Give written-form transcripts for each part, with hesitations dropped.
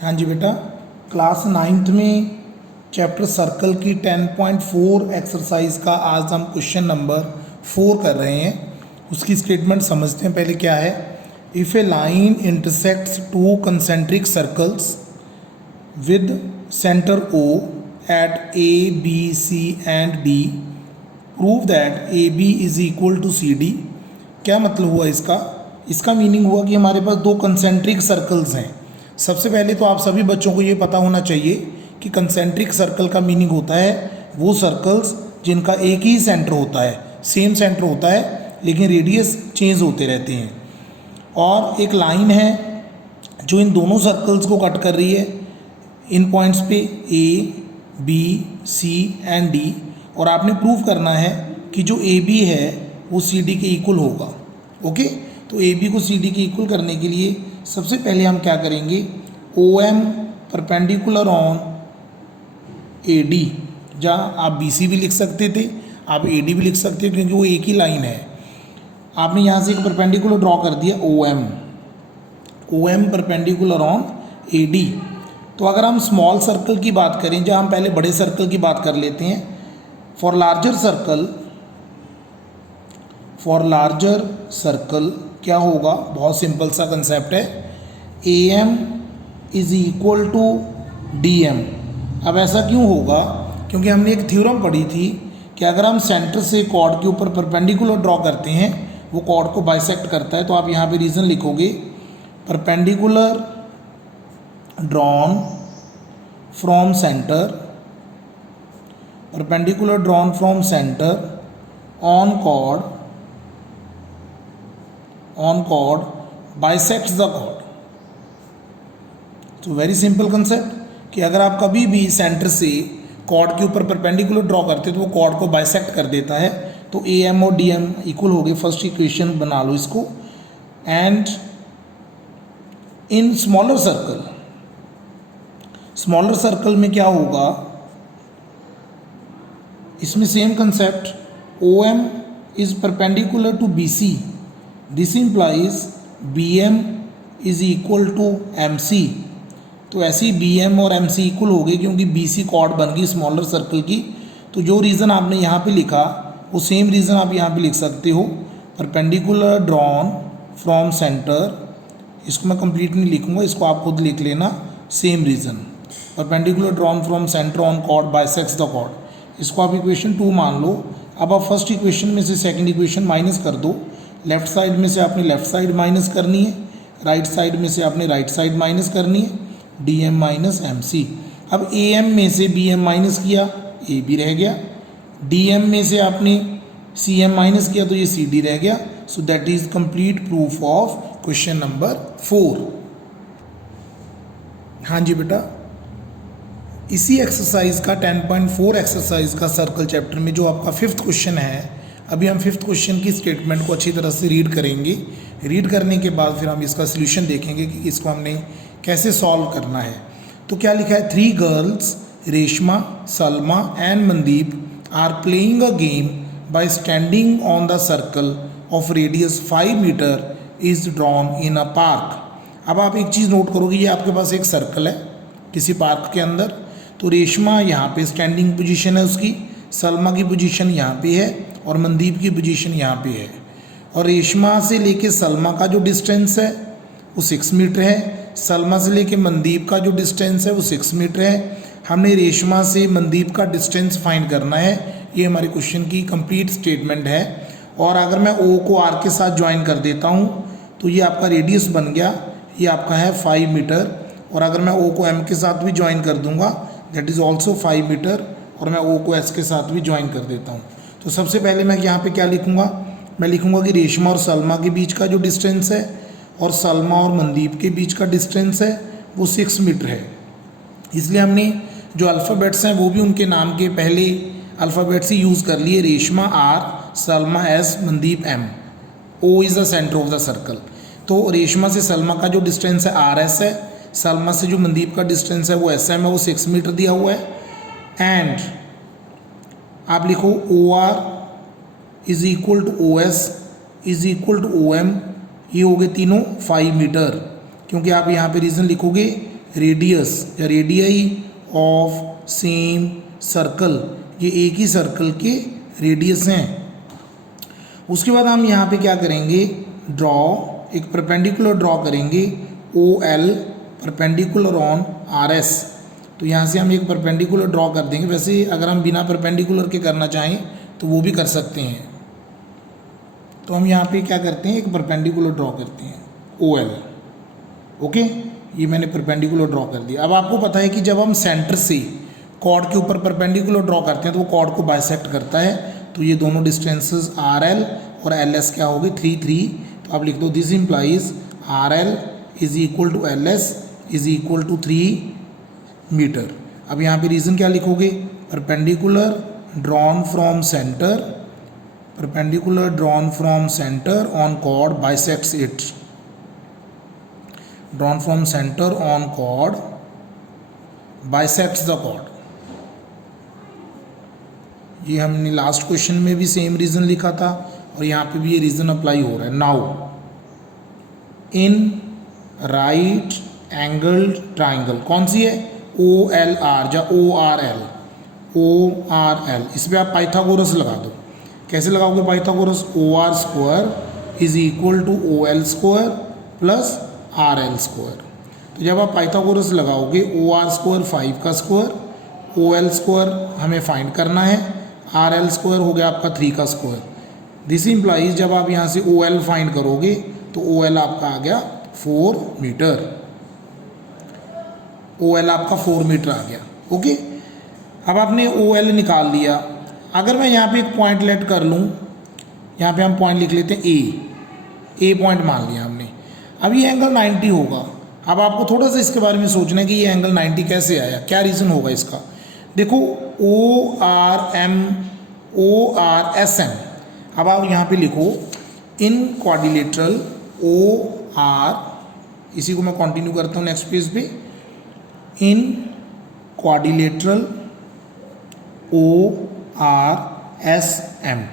हाँ जी बेटा, class 9th में चैप्टर सर्कल की 10.4 एक्सरसाइज का आज हम क्वेश्चन नंबर 4 कर रहे हैं। उसकी स्टेटमेंट समझते हैं पहले क्या है। If a line intersects two concentric circles with centre O at A, B, C and D, prove that AB is equal to CD। क्या मतलब हुआ इसका मीनिंग हुआ कि हमारे पास दो कंसेंट्रिक सर्कल्स हैं। सबसे पहले तो आप सभी बच्चों को ये पता होना चाहिए कि कंसेंट्रिक सर्कल का मीनिंग होता है वो सर्कल्स जिनका एक ही सेंटर होता है, सेम सेंटर होता है, लेकिन रेडियस चेंज होते रहते हैं। और एक लाइन है जो इन दोनों सर्कल्स को कट कर रही है इन पॉइंट्स पे A, B, C and D, और आपने प्रूव करना है कि जो AB है वो CD के इक्वल होगा। ओके, तो AB को CD के इक्वल करने के लिए सबसे पहले हम क्या करेंगे, OM परपेंडिकुलर ऑन AD, जहाँ आप BC भी लिख सकते थे, आप AD भी लिख सकते हो क्योंकि वो एक ही लाइन है। आपने यहाँ से एक परपेंडिकुलर ड्रॉ कर दिया OM परपेंडिकुलर ऑन AD। तो अगर हम स्मॉल सर्कल की बात करें, जहाँ हम पहले बड़े सर्कल की बात कर लेते हैं, फॉर लार्जर सर्कल क्या होगा, बहुत सिंपल सा कंसेप्ट है, AM is equal to DM। अब ऐसा क्यों होगा, क्योंकि हमने एक थ्योरम पढ़ी थी कि अगर हम सेंटर से कॉर्ड के ऊपर परपेंडिकुलर ड्रॉ करते हैं वो कॉर्ड को बाइसेक्ट करता है। तो आप यहाँ पे रीज़न लिखोगे, perpendicular drawn from centre on chord bisects the chord. तो वेरी सिंपल कंसेप्ट कि अगर आप कभी भी सेंटर से कॉर्ड के ऊपर परपेंडिकुलर ड्रॉ करते हो तो वो कॉर्ड को बाइसेक्ट कर देता है। तो AM और DM इक्वल हो गए। फर्स्ट इक्वेशन बना लो इसको। एंड इन स्मॉलर सर्कल में क्या होगा, इसमें same concept, OM is perpendicular to BC, this implies BM is equal to MC। तो ऐसे ही BM और MC इक्वल हो गए क्योंकि BC कॉर्ड बन गई स्मॉलर सर्कल की। तो जो रीज़न आपने यहाँ पे लिखा वो सेम रीज़न आप यहाँ पे लिख सकते हो, परपेंडिकुलर ड्रॉन फ्रॉम सेंटर। इसको मैं कंप्लीट नहीं लिखूँगा, इसको आप खुद लिख लेना, same reason, perpendicular drawn from centre on chord bisects the chord. इसको आप इक्वेशन 2 मान लो। अब आप फर्स्ट इक्वेशन में से सेकंड इक्वेशन माइनस कर दो। लेफ्ट साइड में से आपने लेफ्ट साइड माइनस करनी है, राइट साइड में से आपने राइट साइड माइनस करनी है, DM माइनस MC। अब AM में से BM माइनस किया, AB रह गया। DM में से आपने CM माइनस किया तो ये CD रह गया। So that is complete proof of question number 4। हाँ जी बेटा, इसी एक्सरसाइज का 10.4 एक्सरसाइज का सर्कल चैप्टर में जो आपका 5th क्वेश्चन है, अभी हम 5th क्वेश्चन की स्टेटमेंट को अच्छी तरह से रीड करेंगे। रीड करने के बाद फिर हम इसका सॉल्यूशन देखेंगे कि इसको हमने कैसे सॉल्व करना है। तो क्या लिखा है, 3 girls Reshma, Salma and Mandeep are playing a game by standing on the circle of radius 5 metre is drawn in a park. अब आप एक चीज़ नोट करोगे, ये आपके पास एक सर्कल है किसी पार्क के अंदर। तो रेशमा यहाँ पे स्टैंडिंग पोजीशन है उसकी, सलमा की पोजीशन यहाँ पे है और मनदीप की पोजीशन यहाँ पे है। और रेशमा से लेके सलमा का जो डिस्टेंस है वो 6 मीटर है, सलमा से लेके मनदीप का जो डिस्टेंस है वो 6 मीटर है। हमने रेशमा से मनदीप का डिस्टेंस फाइंड करना है। ये हमारे क्वेश्चन की कंप्लीट स्टेटमेंट है। और अगर मैं O को R के साथ ज्वाइन कर देता हूँ तो ये आपका रेडियस बन गया, ये आपका है 5 मीटर। और अगर मैं O को M के साथ भी ज्वाइन कर दूंगा दैट इज़ ऑल्सो 5 मीटर। और मैं O को S के साथ भी ज्वाइन कर देता हूँ। तो सबसे पहले मैं यहाँ पे क्या लिखूँगा, मैं लिखूँगा कि रेशमा और सलमा के बीच का जो डिस्टेंस है और सलमा और मनदीप के बीच का डिस्टेंस है वो 6 मीटर है। इसलिए हमने जो अल्फ़ाबेट्स हैं वो भी उनके नाम के पहले अल्फ़ाबेट से यूज़ कर लिए, Reshma R, Salma S, Mandeep M। O is the centre of the circle. तो रेशमा से सलमा का जो डिस्टेंस है RS है, सलमा से जो मनदीप का डिस्टेंस है वो SM है, वो 6 मीटर दिया हुआ है। एंड आप लिखो OR is equal to OS is equal to OM। ये हो गए तीनों 5 मीटर, क्योंकि आप यहाँ पे रीज़न लिखोगे रेडियस या रेडियाई ऑफ सेम सर्कल, ये एक ही सर्कल के रेडियस हैं। उसके बाद हम यहाँ पे क्या करेंगे, ड्रॉ एक परपेंडिकुलर ड्रॉ करेंगे, O L perpendicular on R S. तो यहाँ से हम एक परपेंडिकुलर ड्रॉ कर देंगे। वैसे अगर हम बिना परपेंडिकुलर के करना चाहें तो वो भी कर सकते हैं। तो हम यहाँ पे क्या करते हैं, एक परपेंडिकुलर ड्रॉ करते हैं, ओ एल। ओके, ये मैंने परपेंडिकुलर ड्रॉ कर दिया। अब आपको पता है कि जब हम सेंटर से कॉर्ड के ऊपर परपेंडिकुलर ड्रॉ करते हैं तो वो कॉर्ड को बाइसेक्ट करता है। तो ये दोनों डिस्टेंसेस आर एल और एल एस क्या हो गए, 3 तो आप लिख दो this implies R L is equal to L S is equal to 3 metre. अब यहाँ पे रीज़न क्या लिखोगे, perpendicular drawn from centre, perpendicular drawn from centre on chord bisects it, drawn from centre on chord bisects the chord. ये हमने last question में भी same reason लिखा था और यहाँ पे भी ये रीज़न अप्लाई हो रहा है। Now in right angled triangle, कौन सी है, ओ एल आर या O R L, O R L, इस पर आप पाइथागोरस लगा दो। कैसे लगाओगे Pythagoras, O R square is equal to O L square plus R L square. तो जब आप पाइथागोरस लगाओगे, ओ आर स्क्वायर 5 का स्क्वायर, ओ एल स्क्वायर हमें फाइंड करना है, आर एल स्क्वायर हो गया आपका 3 का स्क्वायर। दिस इम्प्लाइज जब आप यहाँ से ओ एल फाइंड करोगे तो ओ एल आपका आ गया 4 मीटर, ओ एल आपका 4 मीटर आ गया। ओके, अब आपने ओ एल निकाल लिया। अगर मैं यहाँ पे एक पॉइंट लेट कर लूँ, यहाँ पे हम पॉइंट लिख लेते हैं ए पॉइंट मान लिया हमने। अब ये एंगल 90 होगा। अब आपको थोड़ा सा इसके बारे में सोचना है कि ये एंगल 90 कैसे आया, क्या रीज़न होगा इसका। देखो ओ आर एस एम, अब आप यहाँ पे लिखो इन क्वाड्रिलेटरल ओ आर, इसी को मैं कंटिन्यू करता हूँ नेक्स्ट पेज पे, in quadrilateral O R S M.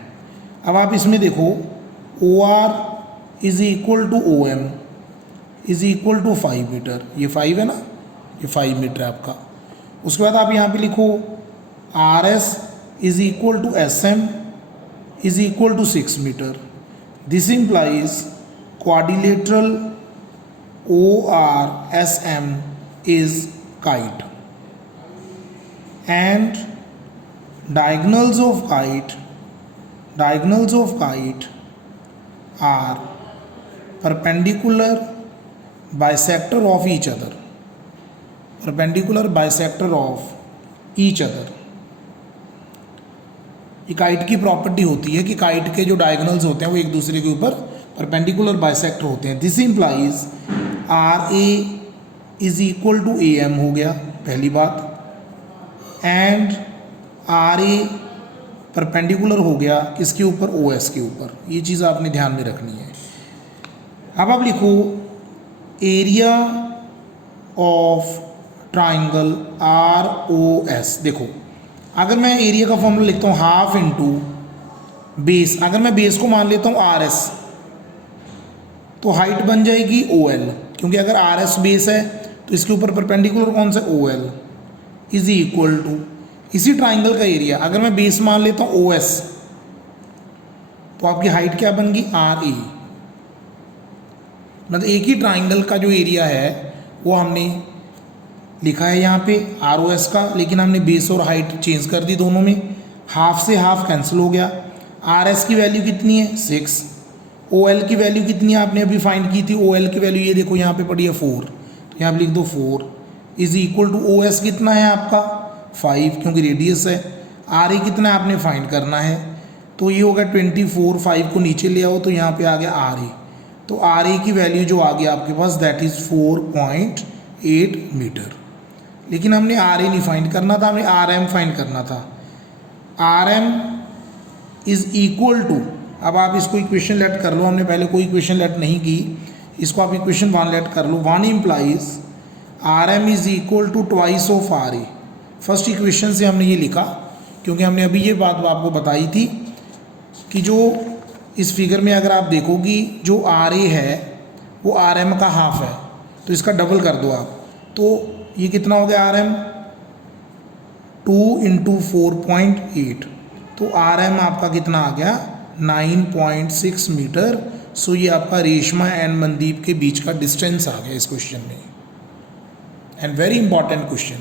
अब आप इसमें देखो O R is equal to O M is equal to 5 metre, ये 5 है ना, ये 5 मीटर है आपका। उसके बाद आप यहाँ पे लिखो R S is equal to S M is equal to 6 metre. This implies quadrilateral O R S M is kite and diagonals of kite are perpendicular bisector of each other, perpendicular bisector of each other। ये kite की property होती है कि kite के जो diagonals होते हैं वो एक दूसरे के ऊपर परपेंडिकुलर बाइसेक्टर होते हैं। This implies R A is equal to A M हो गया पहली बात, एंड आर ए परपेंडिकुलर हो गया किसके ऊपर, ओ एस के ऊपर। ये चीज़ आपने ध्यान में रखनी है। अब आप लिखो area of triangle R O S. देखो अगर मैं एरिया का फॉर्मूला लिखता हूँ हाफ इंटू बेस, अगर मैं बेस को मान लेता हूँ आर एस तो हाइट बन जाएगी ओ एल, क्योंकि अगर आर एस बेस है तो इसके ऊपर परपेंडिकुलर कौन सा, O L is equal to इसी ट्राइंगल का एरिया। अगर मैं बेस मान लेता हूँ ओ एस तो आपकी हाइट क्या बन गई, आर ए। मतलब एक ही ट्राइंगल का जो एरिया है वो हमने लिखा है यहाँ पे आर ओ एस का, लेकिन हमने बेस और हाइट चेंज कर दी दोनों में। हाफ से हाफ कैंसिल हो गया। आर एस की वैल्यू कितनी है, 6। ओ एल की वैल्यू कितनी है, आपने अभी फाइंड की थी। ओ एल की वैल्यू ये देखो यहाँ पे पड़ी है 4, तो यहाँ पे लिख दो 4 is equal to O S कितना है आपका 5, क्योंकि रेडियस है। आर ए कितना है आपने फाइंड करना है, तो ये होगा 24। 5 को नीचे ले आओ तो यहाँ पे आ गया आर ए। तो आर ए की वैल्यू जो आ गया आपके पास दैट इज़ 4.8 मीटर। लेकिन हमने आर ए नहीं फाइंड करना था, हमने आर एम फाइंड करना था। R M is equal to, अब आप इसको इक्वेशन लेट कर लो, हमने पहले कोई इक्वेशन लेट नहीं की, इसको आप इक्वेशन 1 लेट कर लो। 1 implies R M is equal to twice of R A. First equation से हमने ये लिखा, क्योंकि हमने अभी ये बात आपको बताई थी कि जो इस फिगर में अगर आप देखोगी जो आर ए है वो आर एम का हाफ है, तो इसका डबल कर दो आप, तो ये कितना हो गया RM 2 × 4.8, तो RM आपका कितना आ गया 9.6 मीटर। सो ये आपका रेशमा एंड मनदीप के बीच का डिस्टेंस आ गया इस क्वेश्चन में। And very important question.